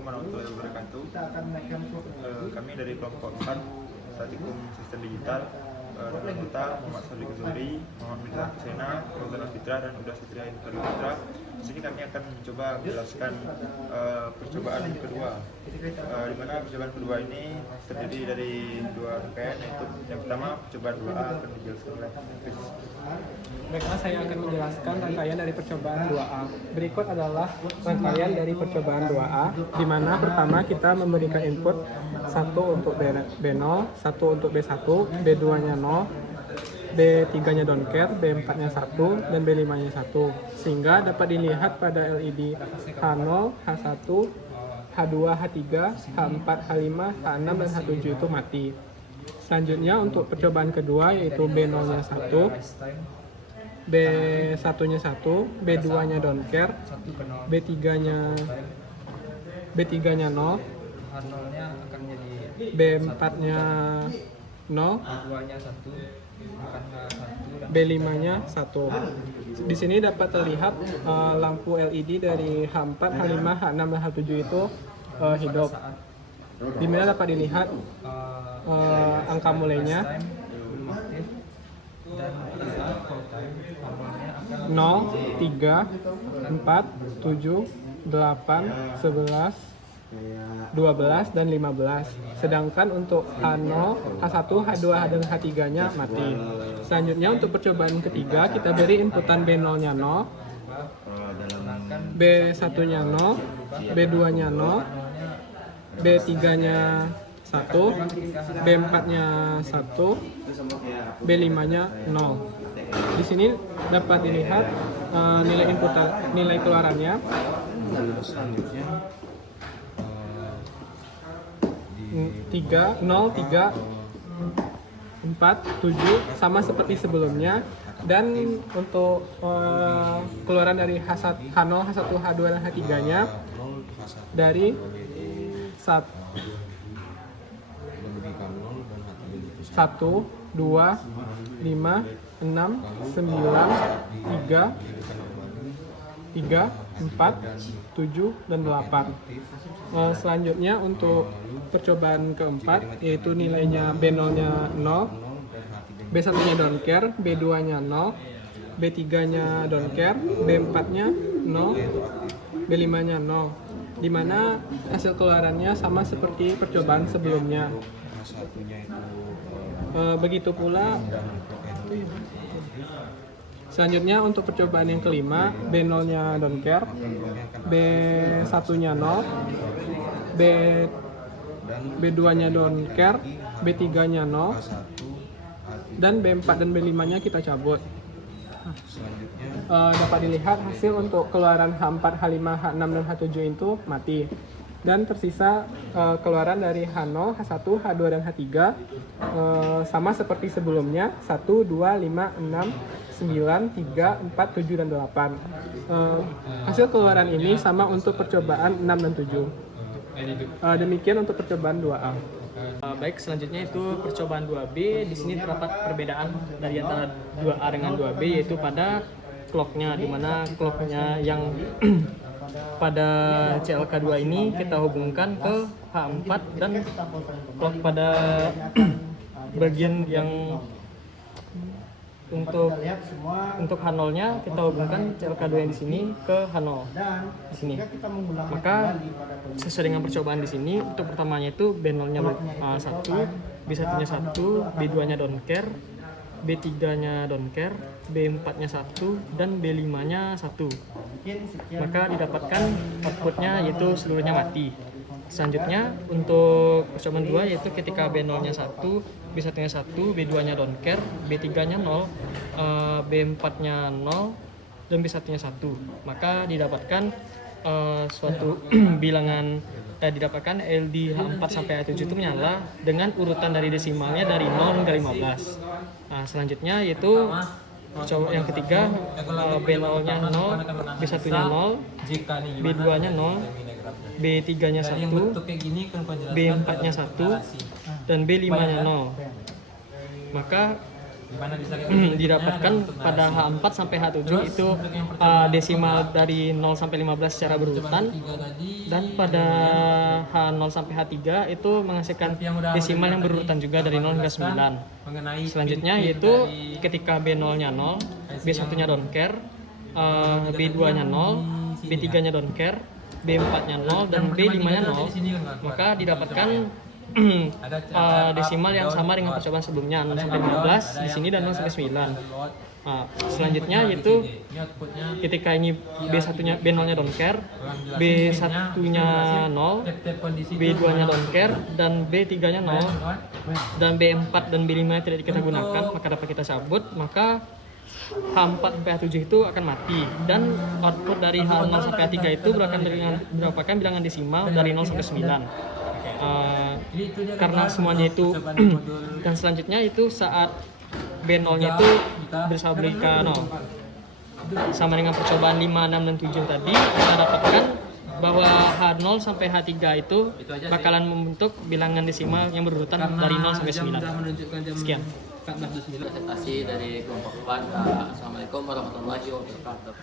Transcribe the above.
Assalamualaikum warahmatullahi wabarakatuh. Kami dari kelompok 4 Statikum Sistem Digital, dengan anggota Muhammad Salih Zuri, Muhammad Mirza Fusena, Fauzana Fitra, dan Uda Fitria Inkaru Fitra. Di sini kami akan mencoba menjelaskan percobaan kedua, di mana percobaan kedua ini terdiri dari dua rangkaian, yaitu yang pertama percobaan 2A akan dijelaskan oleh Hafiz. Baiklah, saya akan menjelaskan rangkaian dari percobaan 2A. Berikut adalah rangkaian dari percobaan 2A, di mana pertama kita memberikan input 1 untuk B0, 1 untuk B1, B2-nya 0, B3-nya don't care, B4-nya 1, dan B5-nya 1. Sehingga dapat dilihat pada LED H0, H1, H2, H3, H4, H5, H6, dan H7 itu mati. Selanjutnya untuk percobaan kedua yaitu B0-nya 1, B1-nya 1, B2-nya don't care, B3-nya 0, B4-nya 0, B5-nya 1. Di sini dapat terlihat lampu LED dari H4, H5, H6, dan H7 itu hidup. Di mana dapat dilihat angka mulainya 0, 3, 4, 7, 8, 11, 12, dan 15. Sedangkan untuk H0, H1, H2, dan H3-nya mati. Selanjutnya untuk percobaan ketiga kita beri inputan B0-nya 0, B1-nya 0, B2-nya 0, B3-nya 1, B4-nya 1, B5-nya 0. Di sini dapat dilihat nilai keluarannya. Selanjutnya 3, 0, 3, 4, 7 sama seperti sebelumnya. Dan untuk keluaran dari H0, H1, H2, dan H3-nya dari 1, 2, 5, 6, 9, 3, 4, 7, dan 8. Selanjutnya untuk percobaan keempat yaitu nilainya B0-nya 0, B1-nya don't care, B2-nya 0, B3-nya don't care, B4-nya 0, B5-nya 0. Dimana hasil keluarannya sama seperti percobaan sebelumnya. Begitu pula selanjutnya untuk percobaan yang kelima, B0-nya don't care, B1-nya 0, B2-nya don't care, B3-nya 0, dan B4 dan B5-nya kita cabut. Dapat dilihat hasil untuk keluaran H4, H5, H6, dan H7 itu mati. Dan tersisa keluaran dari H0, H1, H2, dan H3 sama seperti sebelumnya 1, 2, 5, 6, 9, 3, 4, 7, dan 8. Hasil keluaran ini sama untuk percobaan 6 dan 7. Demikian untuk percobaan 2A. Baik, selanjutnya itu percobaan 2B. Di sini terdapat perbedaan dari antara 2A dengan 2B yaitu pada clocknya, di mana clocknya yang pada CLK2 ini kita hubungkan ke H4 dan clock pada bagian yang untuk H0-nya kita hubungkan CLK2 yang di sini ke H0 di sini. Maka sesuai dengan percobaan di sini, untuk pertamanya itu B0-nya 1, B1-nya 1, B2-nya don't care, B3-nya don't care, B4-nya 1, dan B5-nya 1. Maka didapatkan outputnya yaitu seluruhnya mati. Selanjutnya untuk percobaan 2 yaitu ketika B0-nya 1, B1-nya 1, B2-nya don't care, B3-nya 0, B4-nya 0, dan B1-nya 1. Maka didapatkan suatu bilangan didapatkan LD H4 sampai H7 itu menyala dengan urutan dari desimalnya dari 0 hingga 15. Selanjutnya yaitu yang ketiga, B0-nya 0, B1-nya 0, B2-nya 0, B3-nya 1, B4-nya 1, dan B5-nya 0. Maka didapatkan pada H4 sampai H7 itu desimal dari 0 sampai 15 secara berurutan, dan pada H0 sampai H3 itu menghasilkan desimal yang berurutan juga dari 0 hingga 9. Selanjutnya yaitu ketika B0-nya 0, B1-nya don't care, B2-nya 0, B3-nya don't care, B4-nya 0, dan B5-nya 0, maka didapatkan desimal yang sama dengan percobaan sebelumnya, 0 sampai 15 di sini dan 0 sampai 9. Selanjutnya yaitu ketika ini B1-nya B0-nya don't care, B1-nya 0, B2-nya don't care, dan B3-nya 0, dan B4 dan B5 tidak kita gunakan, maka dapat kita cabut, maka H4 sampai H7 itu akan mati, dan output dari H0 sampai H3 itu merupakan bilangan desimal dari 0 sampai 9. Karena semuanya itu dan selanjutnya itu saat B0-nya itu bersabelika 0 sama dengan percobaan 5, 6, dan 7 tadi, kita dapatkan bahwa H0 sampai H3 itu bakalan membentuk bilangan desimal yang berurutan dari 0 sampai 9. Sekian. Presentasi dari kelompok 4. Assalamualaikum warahmatullahi wabarakatuh.